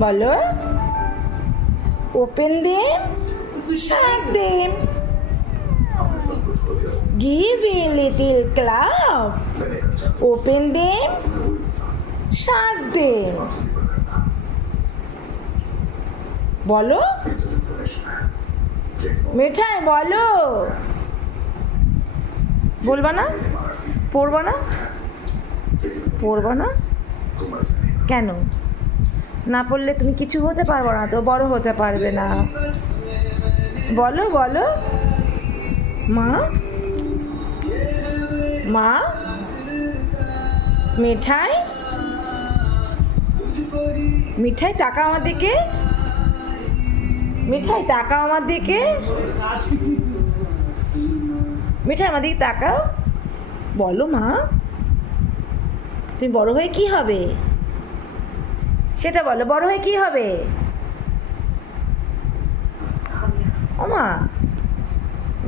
বলো open them shut them give a little clap open them shut them বলো মিঠাই বলো বলবা না পড়বা না পড়বা না কেন না পড়লে তুমি কিছু হতে পারবে না তো বড় হতে পারবে না বলো বলো মা মা মিঠাই মিঠাই তাকাও আমার দিকে মিঠাই তাকাও আমার দিকে মিঠাই আমার দিকে তাকাও বলো মা তুমি বড় হয়ে কি হবে সেটা বলো বড় হয়ে কি হবে ও মা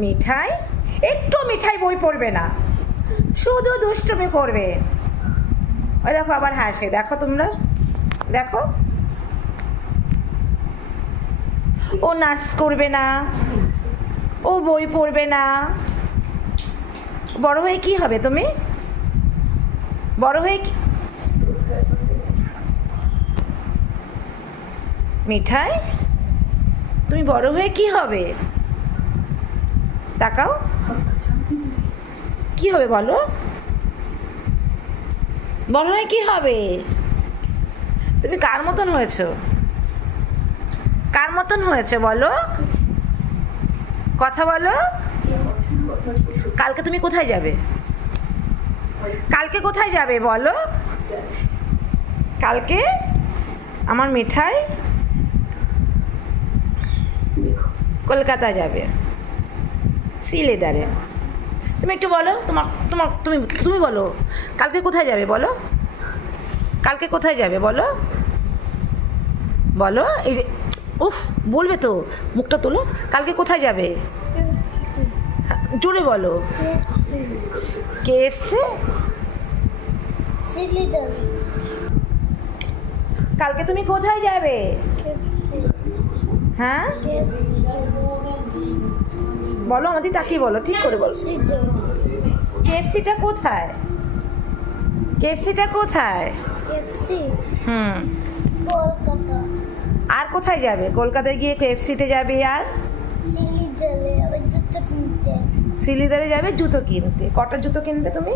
মিঠাই একটু মিঠাই বই পড়বে না শুধু দুষ্টুমি করবে ওই দেখো আবার হাসে দেখো তোমরা দেখো ও নাচ করবে না ও বই পড়বে না বড় হয়ে কি হবে তুমি বড় হয়ে কি মিঠাই তুমি বড় হয়ে কি হবে তাকাও কি হবে বলো বড় হয়ে কি হবে তুমি কার মতন হয়েছো কার মতন হয়েছে বলো কথা বলো কালকে তুমি কোথায় যাবে কালকে কোথায় যাবে বলো কালকে আমার মিঠাই কলকাতা যাবে সিলেদারে তুমি একটু বলো তোমার তোমার তুমি তুমি বলো কালকে কোথায় যাবে বলো কালকে কোথায় যাবে বলো বলো এই যে উফ বলবে তো মুখটা তোলো কালকে কোথায় যাবে জোরে বলো KFC কালকে তুমি কোথায় যাবে হ্যাঁ বলো আমাদের তাকিয়ে বলো ঠিক করে বলো KFCটা কোথায় KFCটা কোথায় কলকাতা আর কোথায় যাবে কলকাতায় গিয়ে KFCতে যাবে আর সিলিদারে জুতো কিনতে সিলিদারে যাবে জুতো কিনতে কটা জুতো কিনবে তুমি